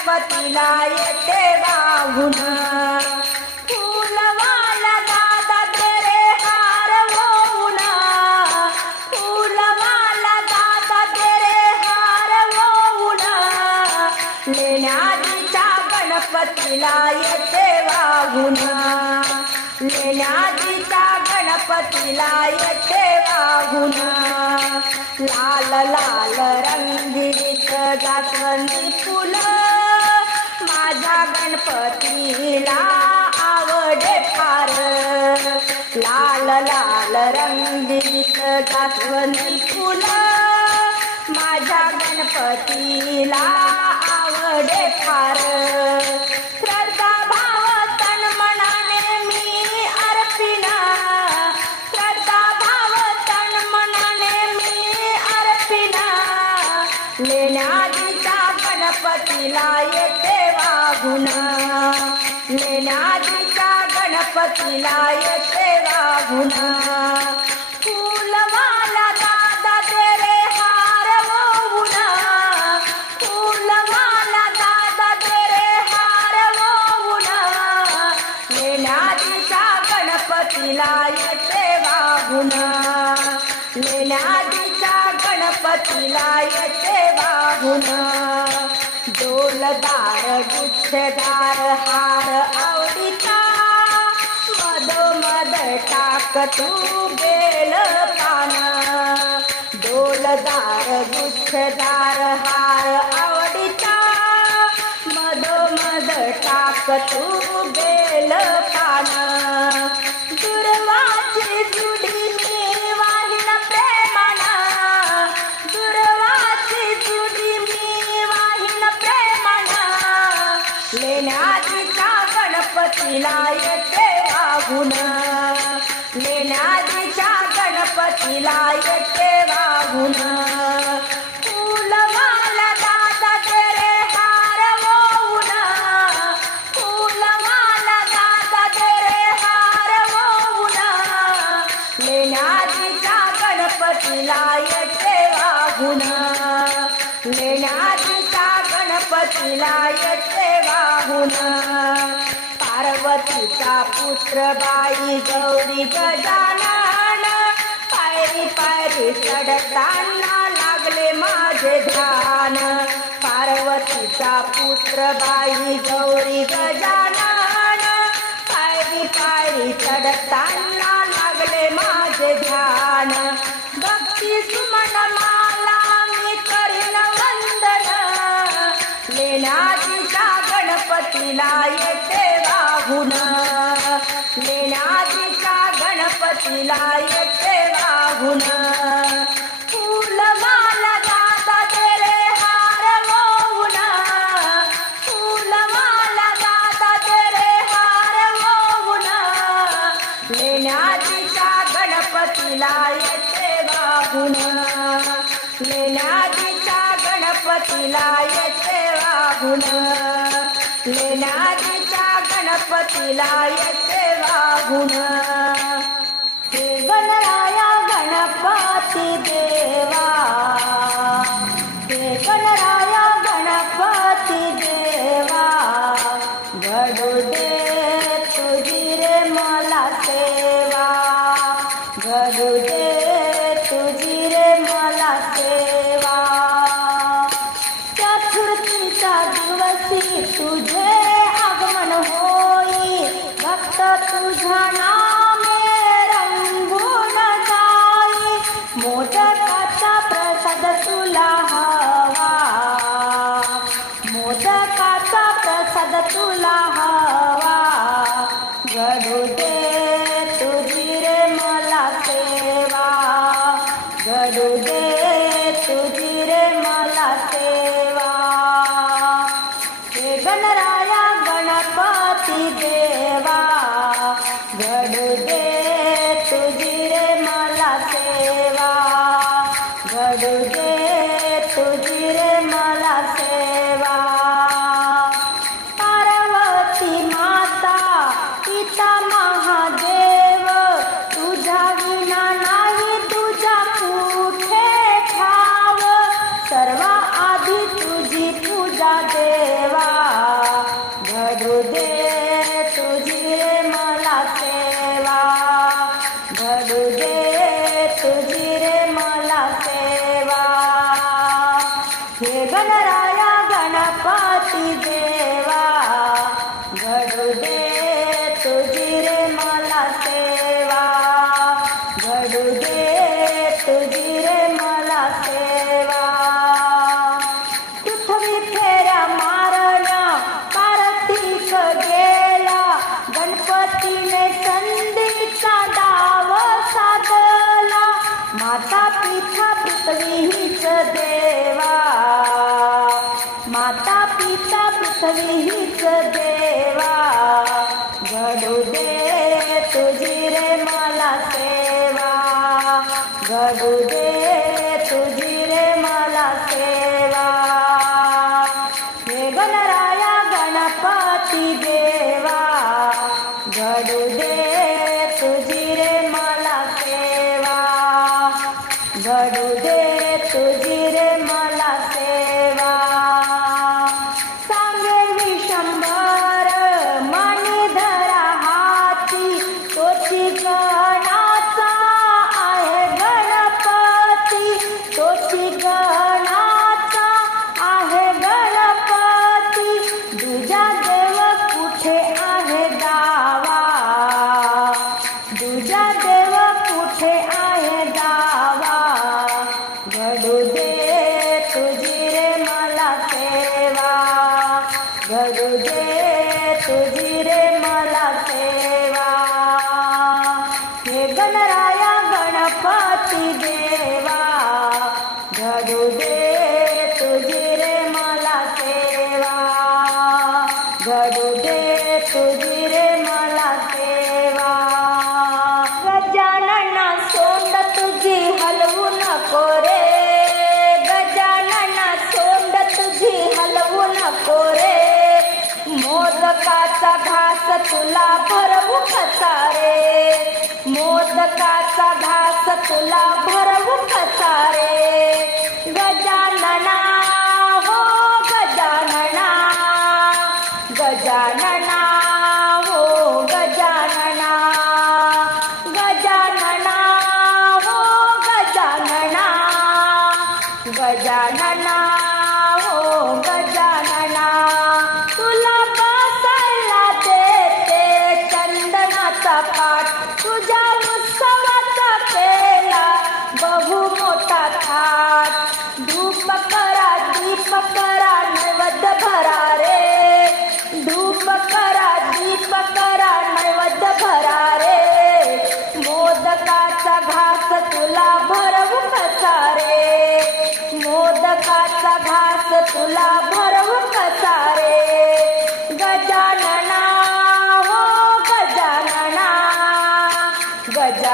गणपतीला येते वाहून. फुलवाला दादा तेरे हार होऊन. फुलवाला दादा तेरे हार होऊन. लेण्याच्या गणपतीला येते वाहून. लेण्याच्या गणपतीला येते वाहून. लाल लाल लाल रंगीत जास्वंदी फुला माझ्या गणपतीला आवडे फार. श्रद्धा भाव तन मनाने मी अर्पिना. श्रद्धा भाव तन मनाने मी अर्पिना. लेण्याजीच्या गणपतीला येते वाघुना लेण्याजीच्या गणपतीला येते वाहून हार दादा गणपतीला येते वाहून डोलदार गुच्छदार हार आवडीचा टाक तू बेल पान डोलदार गुच्छदार हार आवडीचा. मधोमध टाक तू बाई गौरी गजानन पायरी पायरी चढताना लागले माझे ध्यान. पार्वतीचा पुत्र बाई गौरी गजानन पायरी पायरी चढताना लागले माझे ध्यान. भक्ती सुमन माला मी करीन वंदन. लेण्याजीच्या गणपतीला येते वाहून. गणपतीला येते वाहून फुलवाला दादा तेरे हार होऊन फुलवाला दादा तेरे हार होऊन लेण्याजीच्या गणपतीला येते वाहून लेण्याजीच्या गणपतीला येते वाहून लेण्याजीच्या गणपतीला येते वाहून गणपती देवा घडू तुझी रे मला सेवा घडू दे मोदकाचा घास तुला भरवू कसा रे मोदकाचा घास तुला भरवू कसा रे गजानना हो गजानना. गजानना हो गजानना. गजानना हो गजानना. गजानना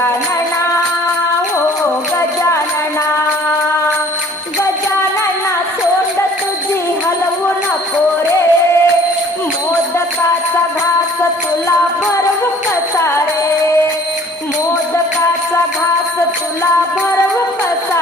गजानना हो गजानना. गजानना सोंड तुझी हलवू रे मोदकाचा घास तुला भरवू कसा रे मोदकाचा घास तुला भरवू कसा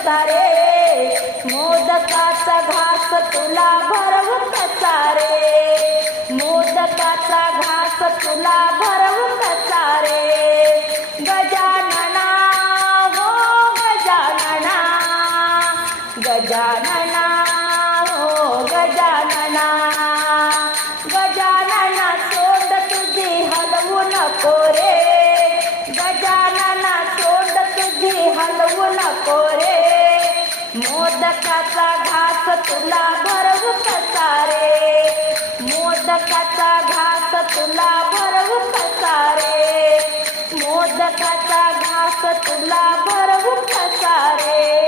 एकदंता रे. मोदकाचा घास तुला भरवू कसा रे? मोदकाचा घास तुला भरवू कसा रे? गजानना हो गजानना. गजानना हो गजानना. गजानना सोड तुझी हलवू नको रे. गजानना सोड तुझी हलवू नको रे. मोदकाचा घास तुला भरव कसा रे मोदकाचा घास तुला भरव कसा रे मोदकाचा घास तुला भरव कसा रे